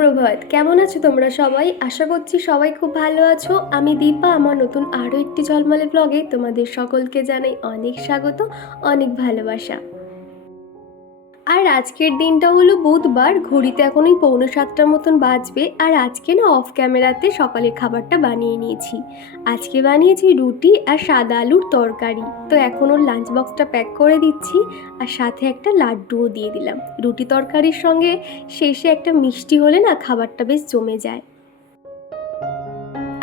সুপ্রভাত। কেমন আছো তোমরা সবাই? আশা করছি সবাই খুব ভালো আছো। আমি দীপা, আমার নতুন আরও একটি ঝলমলে ব্লগে তোমাদের সকলকে জানাই অনেক স্বাগত, অনেক ভালোবাসা। আর আজকের দিনটা হলো বুধবার, ঘড়িতে এখন ওই 6:45 মতন বাজবে। আর আজকে না অফ ক্যামেরাতে সকালের খাবারটা বানিয়ে নিয়েছি। আজকে বানিয়েছি রুটি আর সাদা আলুর তরকারি। তো এখন ওর লাঞ্চ বক্সটা প্যাক করে দিচ্ছি, আর সাথে একটা লাড্ডুও দিয়ে দিলাম। রুটি তরকারির সঙ্গে শেষে একটা মিষ্টি হলে না খাবারটা বেশ জমে যায়।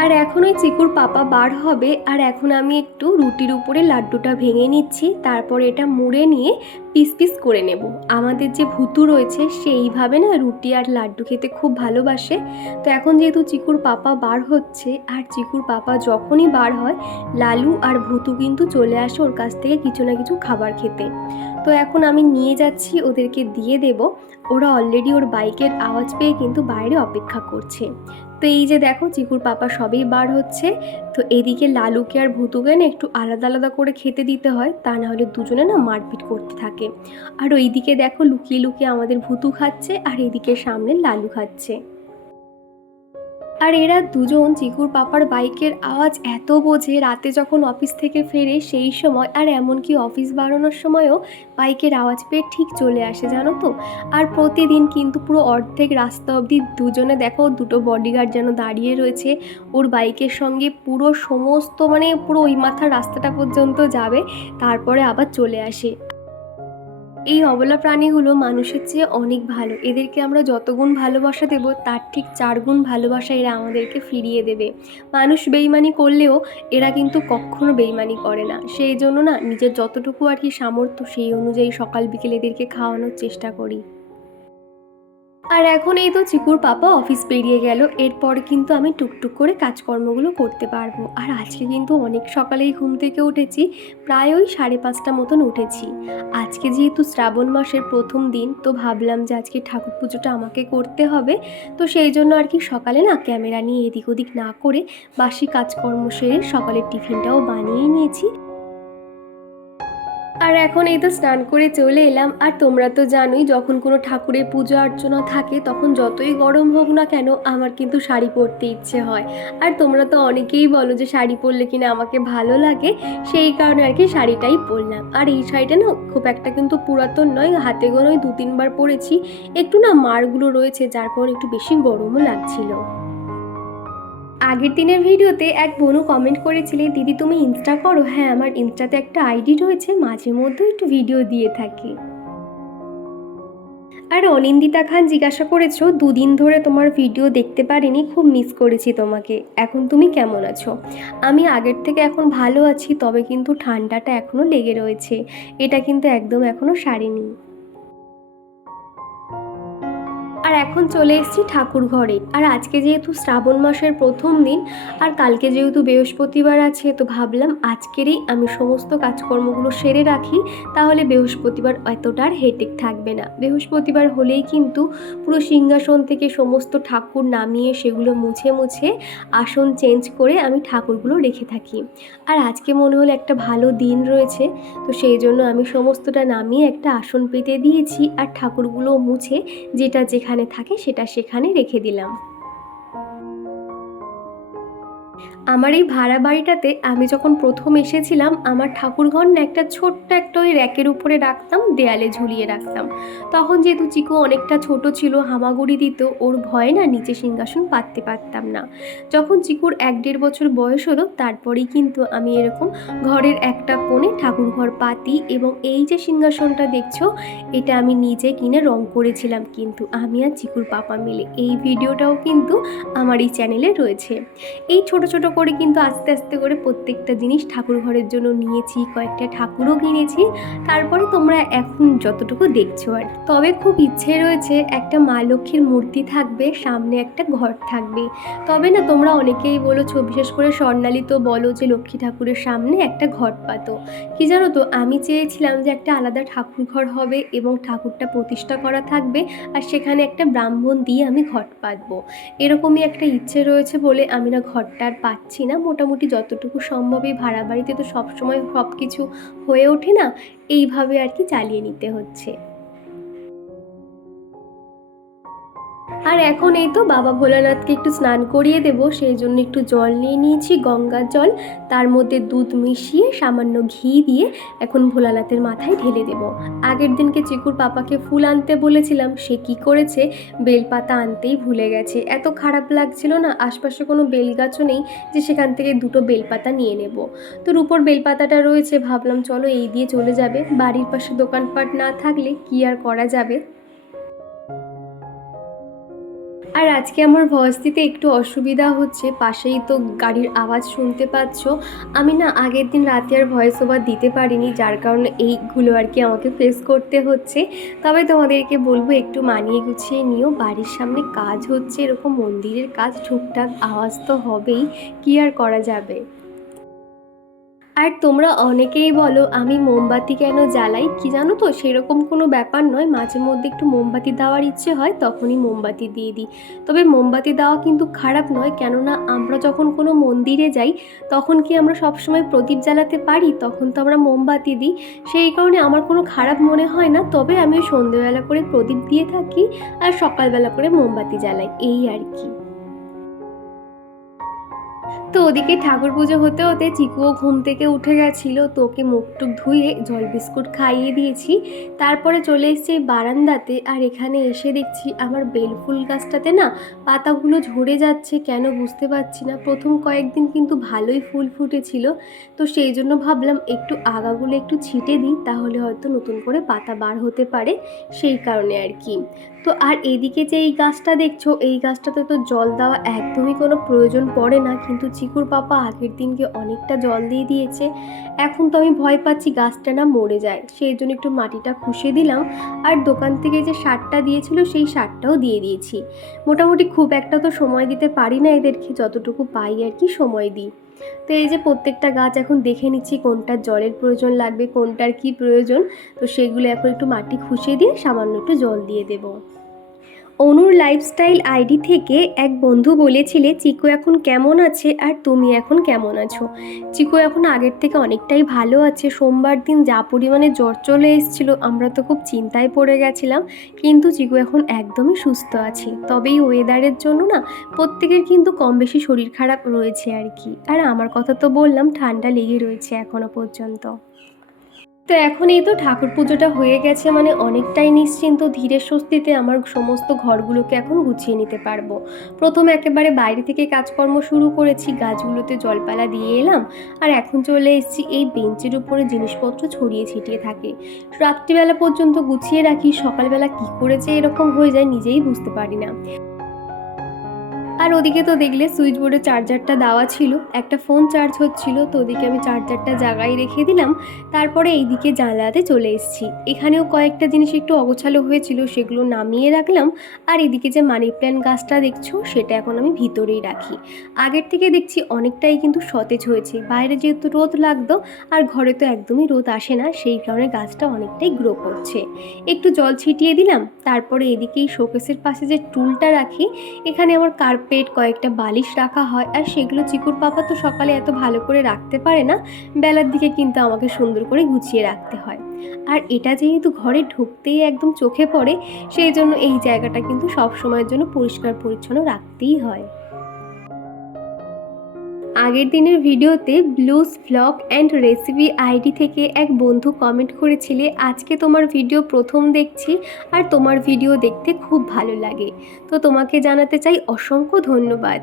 আর এখন ওই চিকুর পাপা বার হবে, আর এখন আমি একটু রুটির উপরে লাড্ডুটা ভেঙে নিচ্ছি, তারপর এটা মুড়ে নিয়ে পিস পিস করে নেব। আমাদের যে ভুতু রয়েছে সেইভাবে না রুটি আর লাড্ডু খেতে খুব ভালোবাসে। তো এখন যেহেতু চিকুর পাপা বার হচ্ছে, আর চিকুর পাপা যখনই বার হয় লালু আর ভুতু কিন্তু চলে আসে ওর কাছ থেকে কিছু না কিছু খাবার খেতে। তো এখন আমি নিয়ে যাচ্ছি, ওদেরকে দিয়ে দেব। ওরা অলরেডি ওর বাইকের আওয়াজ পেয়ে কিন্তু বাইরে অপেক্ষা করছে। তো এই যে দেখো চিকুর পাপা সবেই বার হচ্ছে। তো এদিকে লালুকে আর ভুতুকে না একটু আলাদা আলাদা করে খেতে দিতে হয়, তা না হলে দুজনে না মারপিট করতে থাকে। আর ওইদিকে দেখো লুকিয়ে লুকিয়ে আমাদের ভুতু খাচ্ছে, আর এদিকে সামনে লালু খাচ্ছে। আর এরা দুজন চিকুর পাপার বাইকের আওয়াজ এত বোঝে, রাতে যখন অফিস থেকে ফেরে সেই সময়, আর এমনকি অফিস বাড়ানোর সময়ও বাইকের আওয়াজ পেয়ে ঠিক চলে আসে, জানো তো। আর প্রতিদিন কিন্তু পুরো অর্ধেক রাস্তা অবধি দুজনে দেখো দুটো বডিগার্ড যেন দাঁড়িয়ে রয়েছে ওর বাইকের সঙ্গে। পুরো সমস্ত পুরো ওই মাথার রাস্তাটা পর্যন্ত যাবে, তারপরে আবার চলে আসে। এই অবলা প্রাণীগুলো মানুষের চেয়ে অনেক ভালো। এদেরকে আমরা যত গুণ ভালোবাসা দেব তার ঠিক 4 গুণ ভালোবাসা এরা আমাদেরকে ফিরিয়ে দেবে। মানুষ বেইমানি করলেও এরা কিন্তু কখনো বেইমানি করে না। সেই জন্য না নিজের যতটুকু আর কি সামর্থ্য সেই অনুযায়ী সকাল বিকেল এদেরকে খাওয়ানোর চেষ্টা করি। আর এখন এই তো চিকুর পাপা অফিস বেরিয়ে গেল, এরপর কিন্তু আমি টুকটুক করে কাজকর্মগুলো করতে পারবো। আর আজকে কিন্তু অনেক সকালেই ঘুম থেকে উঠেছি, প্রায় ওই 5:30 মতন উঠেছি। আজকে যেহেতু শ্রাবণ মাসের প্রথম দিন, তো ভাবলাম যে আজকে ঠাকুর পুজোটা আমাকে করতে হবে। তো সেই জন্য আর কি সকালে না ক্যামেরা নিয়ে এদিক ওদিক না করে বাসি কাজকর্ম সেরে সকালের টিফিনটাও বানিয়ে নিয়েছি। আর এখন এই তো স্নান করে চলে এলাম। আর তোমরা তো জানোই যখন কোনো ঠাকুরের পুজো অর্চনা থাকে তখন যতই গরম হোক না কেন আমার কিন্তু শাড়ি পরতে ইচ্ছে হয়। আর তোমরা তো অনেকেই বলো যে শাড়ি পরলে কিনা আমাকে ভালো লাগে, সেই কারণে আর কি শাড়িটাই পরলাম। আর এই শাড়িটা না খুব একটা কিন্তু পুরাতন নয়, হাতে গোনা ওই 2-3 বার পরেছি। একটু না মারগুলো রয়েছে, যার কারণে একটু বেশি গরমও লাগছিল। আগের দিনের ভিডিওতে এক বোনও কমেন্ট করেছিলে, দিদি তুমি ইনস্টা করো? হ্যাঁ, আমার ইনস্টাতে একটা আইডি রয়েছে, মাঝে মধ্যে একটু ভিডিও দিয়ে থাকি। আর অনিন্দিতা খান জিজ্ঞাসা করেছো 2 দিন ধরে তোমার ভিডিও দেখতে পারিনি, খুব মিস করেছি তোমাকে, এখন তুমি কেমন আছো? আমি আগের থেকে এখন ভালো আছি, তবে কিন্তু ঠান্ডাটা এখনও লেগে রয়েছে, এটা কিন্তু একদম এখনও সারেনি। আর এখন চলে এসেছি ঠাকুর ঘরে। আর আজকে যেহেতু শ্রাবণ মাসের প্রথম দিন, আর কালকে যেহেতু বৃহস্পতিবার আছে, তো ভাবলাম আজকেরই আমি সমস্ত কাজকর্মগুলো সেরে রাখি, তাহলে বৃহস্পতিবার এতটা আর হেডেক থাকবে না। বৃহস্পতিবার হলেই কিন্তু পুরো সিংহাসন থেকে সমস্ত ঠাকুর নামিয়ে সেগুলো মুছে মুছে আসন চেঞ্জ করে আমি ঠাকুরগুলো রেখে থাকি। আর আজকে মনে হলো একটা ভালো দিন রয়েছে, তো সেই জন্য আমি সমস্তটা নামিয়ে একটা আসন পেতে দিয়েছি, আর ঠাকুরগুলো মুছে যেটা যেখানে থাকে সেটা সেখানে রেখে দিলাম। আমার এই ভাড়া বাড়িটাতে আমি যখন প্রথম এসেছিলাম, আমার ঠাকুরঘর না একটা ছোট্ট একটা ওই র্যাকের উপরে রাখতাম, দেয়ালে ঝুলিয়ে রাখতাম। তখন যেহেতু চিকু অনেকটা ছোট ছিল, হামাগুড়ি দিত, ওর ভয়ে না নিচে সিংহাসন পাততে পারতাম না। যখন চিকুর 1-1.5 বছর বয়স হলো, তারপরেই কিন্তু আমি এরকম ঘরের একটা কোণে ঠাকুরঘর পাতি। এবং এই যে সিংহাসনটা দেখছো, এটা আমি নিজে কিনে রং করেছিলাম, কিন্তু আমি আর চিকুর পাপা মিলে। এই ভিডিওটাও কিন্তু আমার এই চ্যানেলে রয়েছে। এই ছোট ছোট করে কিন্তু আস্তে আস্তে করে প্রত্যেকটা জিনিস ঠাকুর ঘরের জন্য নিয়েছি, কয়েকটা ঠাকুরও কিনেছি। তারপরে তোমরা এখন যতটুকু দেখছো আর তবে খুব ইচ্ছে রয়েছে একটা মা লক্ষ্মীর মূর্তি থাকবে, সামনে একটা ঘর থাকবে। তবে না তোমরা অনেকেই বলেছো, বিশেষ করে স্বর্ণালী তো বলো যে লক্ষ্মী ঠাকুরের সামনে একটা ঘট পাতো। কি জানো তো, আমি চেয়েছিলাম যে একটা আলাদা ঠাকুর ঘর হবে এবং ঠাকুরটা প্রতিষ্ঠা করা থাকবে, আর সেখানে একটা ব্রাহ্মণ দিয়ে আমি ঘট পাতবো। এরকমই একটা ইচ্ছে রয়েছে বলে আমি না ঘরটা আর পাচ্ছি না। মোটামুটি যতটুকু সম্ভব এই ভাড়া বাড়িতে তো সবসময় সব কিছু হয়ে ওঠে না, এইভাবে আর কি চালিয়ে নিতে হচ্ছে। আর এখন এই তো বাবা ভোলানাথকে একটু স্নান করিয়ে দেবো, সেই জন্য একটু জল নিয়ে নিয়েছি, গঙ্গার জল, তার মধ্যে দুধ মিশিয়ে সামান্য ঘি দিয়ে এখন ভোলানাথের মাথায় ঢেলে দেব। আগের দিনকে চিকুর পাপাকে ফুল আনতে বলেছিলাম, সে কি করেছে, বেলপাতা আনতেই ভুলে গেছে। এত খারাপ লাগছিল না, আশপাশে কোনো বেলগাছও নেই যে সেখান থেকে দুটো বেলপাতা নিয়ে নেব। তো রূপোর বেলপাতাটা রয়েছে, ভাবলাম চলো এই দিয়ে চলে যাবে, বাড়ির পাশে দোকানপাট না থাকলে কি আর করা যাবে। আর আজকে আমার ভয়েস দিতে একটু অসুবিধা হচ্ছে, পাশেই তো গাড়ির আওয়াজ শুনতে পাচ্ছ। আমি না আগের দিন রাতে আর ভয়েস ওভার দিতে পারিনি, যার কারণে এইগুলো আর কি আমাকে ফেস করতে হচ্ছে। তবে তোমাদেরকে বলবো একটু মানিয়ে গুছিয়ে নিও, বাড়ির সামনে কাজ হচ্ছে, এরকম মন্দিরের কাজ, টুকটাক আওয়াজ তো হবেই, কি আর করা যাবে। আর তোমরা অনেকেই বলো আমি মোমবাতি কেন জ্বালাই, কি জানো তো সেরকম কোনো ব্যাপার নয়, মাঝে মধ্যে একটু মোমবাতি দেওয়ার ইচ্ছে হয় তখনই মোমবাতি দিয়ে দিই। তবে মোমবাতি দেওয়া কিন্তু খারাপ নয়, কেননা আমরা যখন কোনো মন্দিরে যাই তখন কি আমরা সবসময় প্রদীপ জ্বালাতে পারি, তখন তো আমরা মোমবাতি দিই, সেই কারণে আমার কোনো খারাপ মনে হয় না। তবে আমি সন্ধেবেলা করে প্রদীপ দিয়ে থাকি আর সকালবেলা করে মোমবাতি জ্বালাই, এই আর কি। তো ওদিকে ঠাকুর পুজো হতে হতে চিকুও ঘুম থেকে উঠে গেছিলো, তো ওকে মুখ টুক ধুয়ে জল বিস্কুট খাইয়ে দিয়েছি। তারপরে চলে এসেছি বারান্দাতে, আর এখানে এসে দেখছি আমার বেলফুল গাছটাতে না পাতাগুলো ঝরে যাচ্ছে, কেন বুঝতে পারছি না। প্রথম কয়েকদিন কিন্তু ভালোই ফুল ফুটেছিল, তো সেই জন্য ভাবলাম একটু আগাগুলো একটু ছিটে দিই, তাহলে হয়তো নতুন করে পাতা বার হতে পারে, সেই কারণে আর কি। তো আর এদিকে যে এই গাছটা দেখছো, এই গাছটাতে তো জল দেওয়া একদমই কোনো প্রয়োজন পড়ে না, কিন্তু চিকুর পাপা আগের দিনকে অনেকটা জল দিয়ে দিয়েছে। এখন তো আমি ভয় পাচ্ছি গাছটা না মরে যায়, সেই জন্য একটু মাটিটা খুশে দিলাম। আর দোকান থেকে যে সারটা দিয়েছিল সেই সারটাও দিয়ে দিয়েছি। মোটামুটি খুব একটা তো সময় দিতে পারি না এদেরকে, যতটুকু পাই আর কি সময় দিই। তো এই যে প্রত্যেকটা গাছ এখন দেখে নিচ্ছি কোনটার জলের প্রয়োজন লাগবে, কোনটার কি প্রয়োজন, তো সেগুলো এখন একটু মাটি খুশে দিয়ে সামান্য একটু জল দিয়ে দেবো। অনুর লাইফস্টাইল আইডি থেকে এক বন্ধু বলেছিলে চিকু এখন কেমন আছে আর তুমি এখন কেমন আছো। চিকু এখন আগের থেকে অনেকটাই ভালো আছে, সোমবার দিন যা পরিমাণে জ্বর চলে এসেছিলো আমরা তো খুব চিন্তায় পড়ে গেছিলাম, কিন্তু চিকু এখন একদমই সুস্থ আছে। তবে এই ওয়েদারের জন্য না প্রত্যেকের কিন্তু কম বেশি শরীর খারাপ রয়েছে আর কি, আর আমার কথা তো বললাম, ঠান্ডা লেগে রয়েছে এখনো পর্যন্ত। তো এখন এই তো ঠাকুর পুজোটা হয়ে গেছে, মানে অনেকটাই নিশ্চিন্ত ধীরে স্বস্তিতে আমার সমস্ত ঘরগুলোকে এখন গুছিয়ে নিতে পারবো। প্রথমে একেবারে বাইরে থেকে কাজকর্ম শুরু করেছি, গাছগুলোতে জলপালা দিয়ে এলাম, আর এখন চলে এসেছি এই বেঞ্চের উপরে জিনিসপত্র ছড়িয়ে ছিটিয়ে থাকে, রাত্রিবেলা পর্যন্ত গুছিয়ে রাখি, সকালবেলা কী করেছে এরকম হয়ে যায় নিজেই বুঝতে পারি না। আর ওদিকে তো দেখলে সুইচ বোর্ডে চার্জারটা দেওয়া ছিল, একটা ফোন চার্জ হচ্ছিল, তো ওদিকে আমি চার্জারটা জায়গায় রেখে দিলাম। তারপরে এইদিকে জানলাতে চলে এসেছি, এখানেও কয়েকটা জিনিস একটু অগোছালো হয়েছিল, সেগুলো নামিয়ে রাখলাম। আর এদিকে যে মানি প্ল্যান্ট গাছটা দেখছো সেটা এখন আমি ভিতরেই রাখি। আগের থেকে দেখছি অনেকটাই কিন্তু সতেজ হয়েছে, বাইরে যেহেতু রোদ লাগতো আর ঘরে তো একদমই রোদ আসে না, সেই কারণে গাছটা অনেকটাই গ্রো করছে। একটু জল ছিটিয়ে দিলাম। তারপরে এদিকেই শোকেসের পাশে যে টুলটা রাখি, এখানে আমার কার্পেট, কয়েকটা বালিশ রাখা হয়, আর সেগুলো চিকুর পাপা তো সকালে এত ভালো করে রাখতে পারে না, বেলার দিকে কিন্তু আমাকে সুন্দর করে গুছিয়ে রাখতে হয়। আর এটা যেহেতু ঘরে ঢুকতেই একদম চোখে পড়ে, সেই জন্য এই জায়গাটা কিন্তু সব সময়ের জন্য পরিষ্কার পরিচ্ছন্ন রাখতেই হয়। আগের দিনের ভিডিওতে blues vlog and recipe ID থেকে এক বন্ধু কমেন্ট করেছিলে আজকে তোমার ভিডিও প্রথম দেখছি আর তোমার ভিডিও দেখতে খুব ভালো লাগে, তো তোমাকে জানাতে চাই অসংখ্য ধন্যবাদ।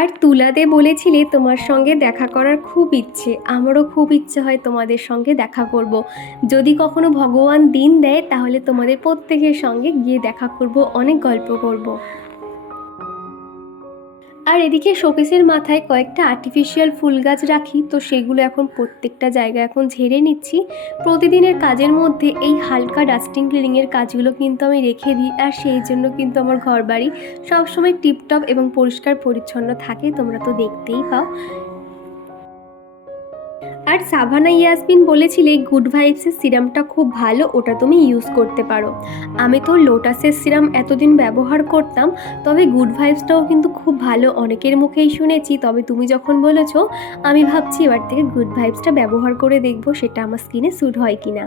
আর তুলাদে বলেছিলে তোমার সঙ্গে দেখা করার খুব ইচ্ছে, আমারও খুব ইচ্ছে হয় তোমাদের সঙ্গে দেখা করব। যদি কখনো ভগবান দিন দেয় তাহলে তোমাদের প্রত্যেকের সঙ্গে গিয়ে দেখা করব, অনেক গল্প করব। আর এদিকে শোকেসের মাথায় কয়েকটা আর্টিফিশিয়াল ফুল গাছ রাখি, তো সেগুলো এখন প্রত্যেকটা জায়গা এখন ঝেড়ে নিচ্ছি। প্রতিদিনের কাজের মধ্যে এই হালকা ডাস্টিং ক্লিনিংয়ের কাজগুলো কিন্তু আমি রেখে দিই, আর সেই জন্য কিন্তু আমার ঘরবাড়ি সবসময় টিপটপ এবং পরিষ্কার পরিচ্ছন্ন থাকে, তোমরা তো দেখতেই পাও। আর সাভানা ইয়াসমিন বলেছিলে গুড ভাইবসের সিরামটা খুব ভালো, ওটা তুমি ইউজ করতে পারো। আমি তো লোটাসের সিরাম এতদিন ব্যবহার করতাম, তবে গুড ভাইবসটাও কিন্তু খুব ভালো, অনেকের মুখেই শুনেছি, তবে তুমি যখন বলেছো আমি ভাবছি এবার থেকে গুড ভাইবসটা ব্যবহার করে দেখবো সেটা আমার স্কিনে স্যুট হয় কিনা।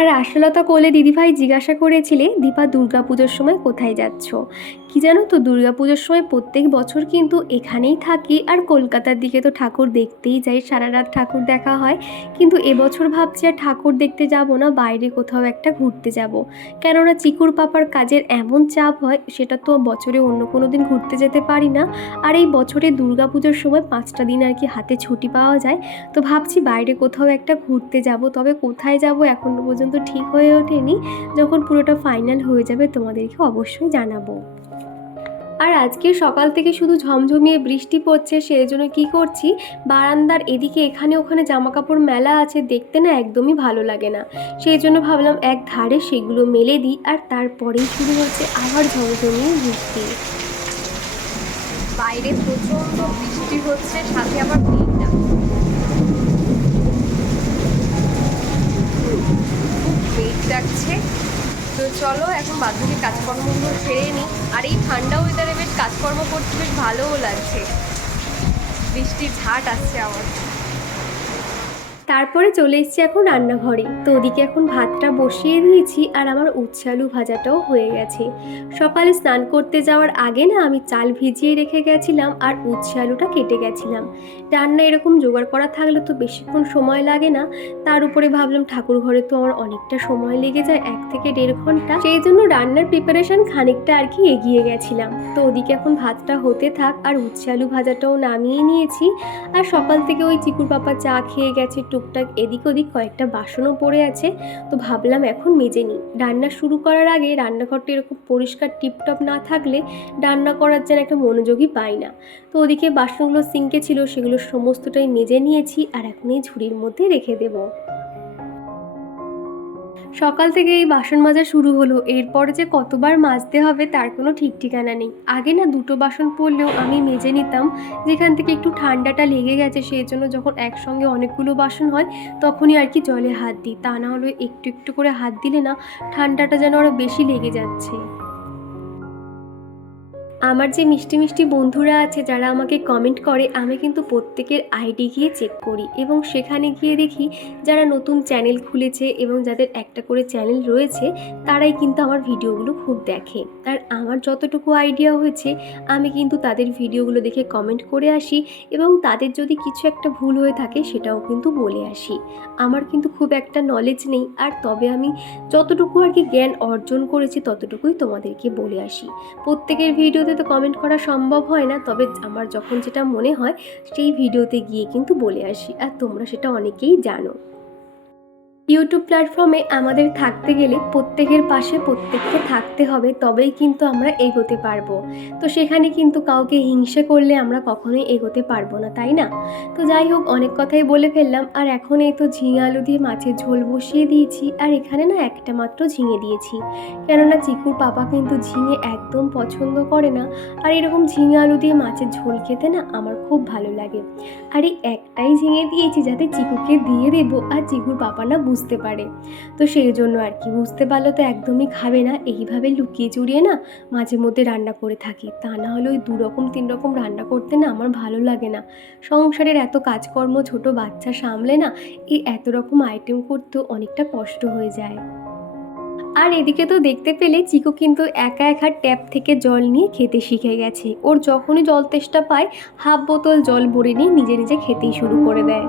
আর আশালতা কোলে দিদিভাই জিজ্ঞাসা করেছিলে দীপা দুর্গাপুজোর সময় কোথায় যাচ্ছ। কি জানো তো, দুর্গাপুজোর সময় প্রত্যেক বছর কিন্তু এখানেই থাকি, আর কলকাতার দিকে তো ঠাকুর দেখতেই যাই, সারা রাত ঠাকুর দেখা হয়। কিন্তু এবছর ভাবছি আর ঠাকুর দেখতে যাব না, বাইরে কোথাও একটা ঘুরতে যাব। কেননা চিকুর পাপার কাজের এমন চাপ হয়, সেটা তো বছরে অন্য কোনো দিন ঘুরতে যেতে পারি না। আর এই বছরে দুর্গাপুজোর সময় 5টা দিন আর কি হাতে ছুটি পাওয়া যায়। তো ভাবছি বাইরে কোথাও একটা ঘুরতে যাব, তবে কোথায় যাব এখনও পর্যন্ত ঠিক হয়ে ওঠেনি। যখন পুরোটা ফাইনাল হয়ে যাবে তোমাদেরকে অবশ্যই জানাবো। আর আজকে সকাল থেকে শুধু ঝমঝমিয়ে বৃষ্টি পড়ছে, সেই জন্য কী করছি, বারান্দার এদিকে এখানে ওখানে জামা কাপড় মেলা আছে, দেখতে না একদমই ভালো লাগে না। সেই জন্য ভাবলাম এক ধারে সেগুলো মেলে দিই, আর তারপরেই শুরু হচ্ছে আবার ঝমঝমিয়ে বৃষ্টি। বাইরে প্রচণ্ড বৃষ্টি হচ্ছে, সাথে আবার মেঘটা, মেঘ ডাকছে। তো চলো এখন বাধ্যকে কাজকর্মগুলো সেরে নিই। আর এই ঠান্ডা ওয়েদারে বেশ কাজকর্ম করতে বেশ ভালোও লাগছে, বৃষ্টির ঝাঁট আসছে আবার। তারপরে চলে এসেছি এখন রান্নাঘরে। তো ওদিকে এখন ভাতটা বসিয়ে দিয়েছি, আর আমার উচ্ছে আলু ভাজাটাও হয়ে গেছে। সকালে স্নান করতে যাওয়ার আগে না আমি চাল ভিজিয়ে রেখে গেছিলাম, আর উচ্ছে আলুটা কেটে গেছিলাম। রান্না এরকম জোগাড় করা থাকলে তো বেশিক্ষণ সময় লাগে না। তার উপরে ভাবলাম ঠাকুর ঘরে তো আমার অনেকটা সময় লেগে যায়, 1 থেকে 1.5 ঘন্টা, সেই জন্য রান্নার প্রিপারেশন খানিকটা আর কি এগিয়ে গেছিলাম। তো ওদিকে এখন ভাতটা হতে থাক, আর উচ্ছে আলু ভাজাটাও নামিয়ে নিয়েছি। আর সকাল থেকে ওই চিকুর পাপা চা খেয়ে গেছে, টুকটাক এদিক ওদিক কয়েকটা বাসনও পড়ে আছে। তো ভাবলাম এখন মেজে নিই। রান্না শুরু করার আগে রান্নাঘরটা এরকম পরিষ্কার টিপটপ না থাকলে রান্না করার যেন একটা মনোযোগই পাই না। তো ওদিকে বাসনগুলো সিঙ্কে ছিল, সেগুলো সমস্তটাই মেজে নিয়েছি, আর এখন এই ঝুড়ির মধ্যে রেখে দেবো। সকাল থেকে এই বাসন মাজা শুরু হলো, এরপর যে কতবার মাজতে হবে তার কোনো ঠিক ঠিকানা নেই। আগে না 2টো বাসন পড়লেও আমি মেজে নিতাম, যেখান থেকে একটু ঠান্ডাটা লেগে গেছে, সেই জন্য যখন একসঙ্গে অনেকগুলো বাসন হয় তখনই আর কি জলে হাত দিই। তা না হলে একটু একটু করে হাত দিলে না ঠান্ডাটা যেন আরও বেশি লেগে যাচ্ছে। আমার যে মিষ্টি মিষ্টি বন্ধুরা আছে যারা আমাকে কমেন্ট করে, আমি কিন্তু প্রত্যেকের আইডি গিয়ে চেক করি, এবং সেখানে গিয়ে দেখি যারা নতুন চ্যানেল খুলেছে এবং যাদের একটা করে চ্যানেল রয়েছে তারাই কিন্তু আমার ভিডিওগুলো খুব দেখে। আর আমার যতটুকু আইডিয়া হয়েছে আমি কিন্তু তাদের ভিডিওগুলো দেখে কমেন্ট করে আসি, এবং তাদের যদি কিছু একটা ভুল হয়ে থাকে সেটাও কিন্তু বলে আসি। আমার কিন্তু খুব একটা নলেজ নেই, আর তবে আমি যতটুকু আর কি জ্ঞান অর্জন করেছি ততটুকুই তোমাদেরকে বলে আসি। প্রত্যেকের ভিডিওতে তো কমেন্ট করা সম্ভব হয় না, তবে আমার যখন যেটা মনে হয় সেই ভিডিওতে গিয়ে কিন্তু বলে আসি, আর তোমরা সেটা অনেকেই জানো। ইউটিউব প্ল্যাটফর্মে আমাদের থাকতে গেলে প্রত্যেকের পাশে প্রত্যেককে থাকতে হবে, তবেই কিন্তু আমরা এগোতে পারবো। তো সেখানে কিন্তু কাউকে হিংসে করলে আমরা কখনোই এগোতে পারবো না, তাই না? তো যাই হোক, অনেক কথাই বলে ফেললাম। আর এখন এই তো ঝিঙে আলু দিয়ে মাছের ঝোল বসিয়ে দিয়েছি, আর এখানে না একটা মাত্র ঝিঙে দিয়েছি, কেননা চিকুর পাপা কিন্তু ঝিঙে একদম পছন্দ করে না। আর এরকম ঝিঙে আলু দিয়ে মাছের ঝোল খেতে না আমার খুব ভালো লাগে। আর এই একটাই ঝিঙে দিয়েছি যাতে চিকুকে দিয়ে দেবো, আর চিকুর পাপা না বুঝতে পারে। তো সেই জন্য আর কি, বুঝতে পারলে তো একদমই খাবে না। এইভাবে লুকিয়ে চুরিয়ে না মাঝে মধ্যে রান্না করে থাকি, তা না হলে ওই 2 রকম 3 রকম রান্না করতে না আমার ভালো লাগে না। সংসারের এত কাজকর্ম, ছোট বাচ্চা সামলে না এই এত রকম আইটেম করতেও অনেকটা কষ্ট হয়ে যায়। আর এদিকে তো দেখতে পেলে চিকু কিন্তু একা একা ট্যাপ থেকে জল নিয়ে খেতে শিখে গেছে। ওর যখনই জল তেষ্টা পায় 1/2 বোতল জল ভরে নিয়ে নিজে নিজে খেতেই শুরু করে দেয়।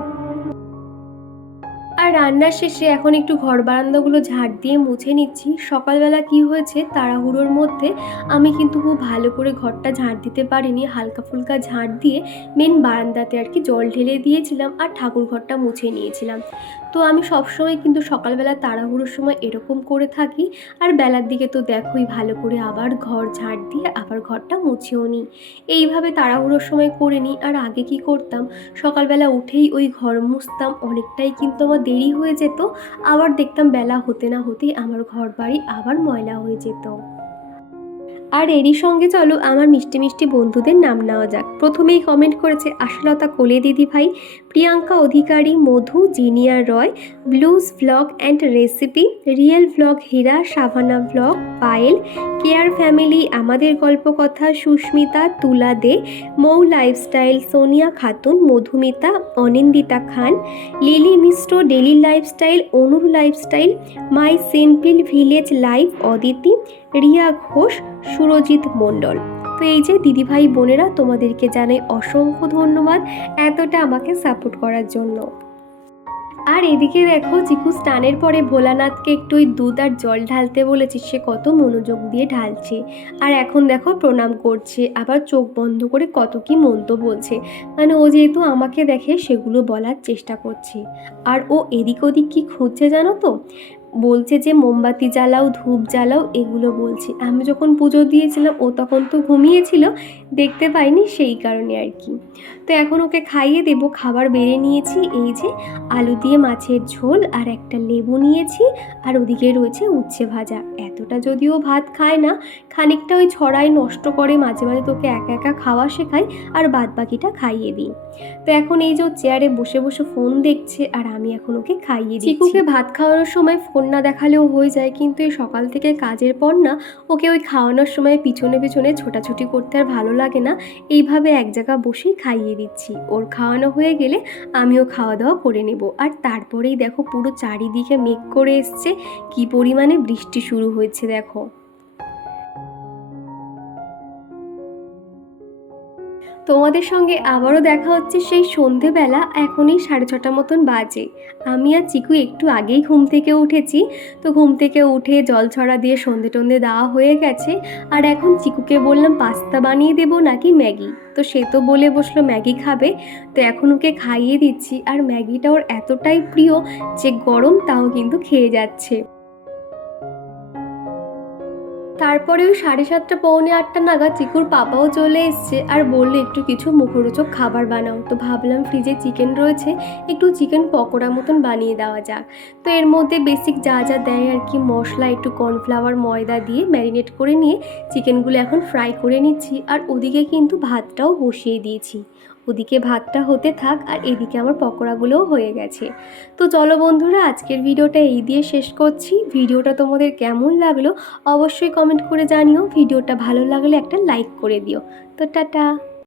আর রান্নার শেষে এখন একটু ঘর বারান্দাগুলো ঝাড় দিয়ে মুছে নিচ্ছি। সকালবেলা কি হয়েছে, তাড়াহুড়োর মধ্যে আমি কিন্তু খুব ভালো করে ঘরটা ঝাড় দিতে পারিনি। হালকা ফুলকা ঝাড় দিয়ে মেন বারান্দাতে আর কি জল ঢেলে দিয়েছিলাম, আর ঠাকুর ঘরটা মুছে নিয়েছিলাম। তো আমি সবসময় কিন্তু সকালবেলা তাড়াহুড়োর সময় এরকম করে থাকি, আর বেলার দিকে তো দেখোই ভালো করে আবার ঘর ঝাড় দিয়ে আবার ঘরটা মুছেও নিই। এইভাবে তাড়াহুড়োর সময় করে নিই। আর আগে কি করতাম, সকালবেলা উঠেই ওই ঘর মুছতাম, অনেকটাই কিন্তু আমার দেরি হয়ে যেত। আবার দেখতাম বেলা হতে না হতেই আমার ঘর বাড়ি আবার ময়লা হয়ে যেত। আর এরই সঙ্গে চলো আমার মিষ্টি মিষ্টি বন্ধুদের নাম নেওয়া যাক। প্রথমেই কমেন্ট করেছে আশালতা কোলে দিদি ভাই, Priyanka Adhikari, Madhu, Jiniya Roy, blues vlog and recipe, real vlog Hira, Savannah vlog, Payel, care family, আমাদের গল্পকথা, Susmita, Tula De, Mou lifestyle, Sonia Khatun, Madhumita, Anindita Khan, Lily Mishra, daily lifestyle, অনুর lifestyle, my simple village life, Aditi, Riya Ghosh, Surajit Mondal. তো এই যে দিদিভাই বোনেরা, তোমাদেরকে জানাই অসংখ্য ধন্যবাদ এতটা আমাকে সাপোর্ট করার জন্য। আর এদিকে দেখো, চিকু স্নানের পরে ভোলানাথকে একটু ওই দুধ আর জল ঢালতে বলেছি, সে কত মনোযোগ দিয়ে ঢালছে। আর এখন দেখো প্রণাম করছে, আবার চোখ বন্ধ করে কত কি মন্ত্র বলছে। মানে ও যেহেতু আমাকে দেখে সেগুলো বলার চেষ্টা করছে। আর ও এদিক ওদিক কি খুঁজছে জানো তো, বলছে যে মোমবাতি জ্বালাও, ধূপ জ্বালাও, এগুলো বলছে। আমি যখন পুজো দিয়েছিলাম ও তখন তো ঘুমিয়েছিল, দেখতে পাইনি, সেই কারণে আর কি। তো এখন ওকে খাইয়ে দেবো। খাবার বেড়ে নিয়েছি, এই যে আলু দিয়ে মাছের ঝোল আর একটা লেবু নিয়েছি, আর ওদিকে রয়েছে উচ্ছে ভাজা। এতটা যদিও ভাত খায় না, খানিকটা ওই ছড়াই নষ্ট করে, মাঝে মাঝে তোকে একা একা খাওয়া শেখাই আর বাদ বাকিটা খাইয়ে দিই। তো এখন এই যে চেয়ারে বসে বসে ফোন দেখছে আর আমি এখন ওকে খাইয়ে দিচ্ছি। চিকুকে ভাত খাওয়ানোর সময় ফোন না দেখালেও হয়ে যায়, কিন্তু এই সকাল থেকে কাজের পর না ওকে ওই খাওয়ানোর সময় পিছনে পিছনে ছোটাছুটি করতে আর ভালো লাগে না। এইভাবে এক জায়গা বসেই খাইয়ে দিচ্ছি। ওর খাওয়ানো হয়ে গেলে আমিও খাওয়া দাওয়া করে নেব। আর তারপরেই দেখো পুরো চারিদিকে মেঘ করে এসছে, কি পরিমাণে বৃষ্টি শুরু হয়েছে দেখো। তোমাদের সঙ্গে আবারও দেখা হচ্ছে সেই সন্ধেবেলা, এখনই 6:30 মতন বাজে। আমি আর চিকু একটু আগেই ঘুম থেকে উঠেছি। তো ঘুম থেকে উঠে জল ছড়া দিয়ে সন্ধে টন্ধে দেওয়া হয়ে গেছে। আর এখন চিকুকে বললাম পাস্তা বানিয়ে দেবো নাকি ম্যাগি, তো সে তো বলে বসলো ম্যাগি খাবে। তো এখন ওকে খাইয়ে দিচ্ছি, আর ম্যাগিটা ওর এতটাই প্রিয় যে গরম তাও কিন্তু খেয়ে যাচ্ছে। তারপরে ওই 7:30 পৌনে 8টা নাগাদ চিকুর পাপাও চলে এসছে আর বললো একটু কিছু মুখরোচক খাবার বানাও। তো ভাবলাম ফ্রিজে চিকেন রয়েছে, একটু চিকেন পকোড়া মতন বানিয়ে দেওয়া যাক। তো এর মধ্যে বেসিক যা যা দেয় আর কি, মশলা, একটু কর্নফ্লাওয়ার, ময়দা দিয়ে ম্যারিনেট করে নিয়ে চিকেনগুলো এখন ফ্রাই করে নিচ্ছি। আর ওদিকে কিন্তু ভাতটাও বসিয়ে দিয়েছি। ওদিকে ভাতটা হতে থাক আর এদিকে আমার পকোড়াগুলোও হয়ে গেছে। তো চলো বন্ধুরা, আজকের ভিডিওটা এই দিয়ে শেষ করছি। ভিডিওটা তোমাদের কেমন লাগলো অবশ্যই কমেন্ট করে জানিও। ভিডিওটা ভালো লাগলে একটা লাইক করে দিও। তো টাটা।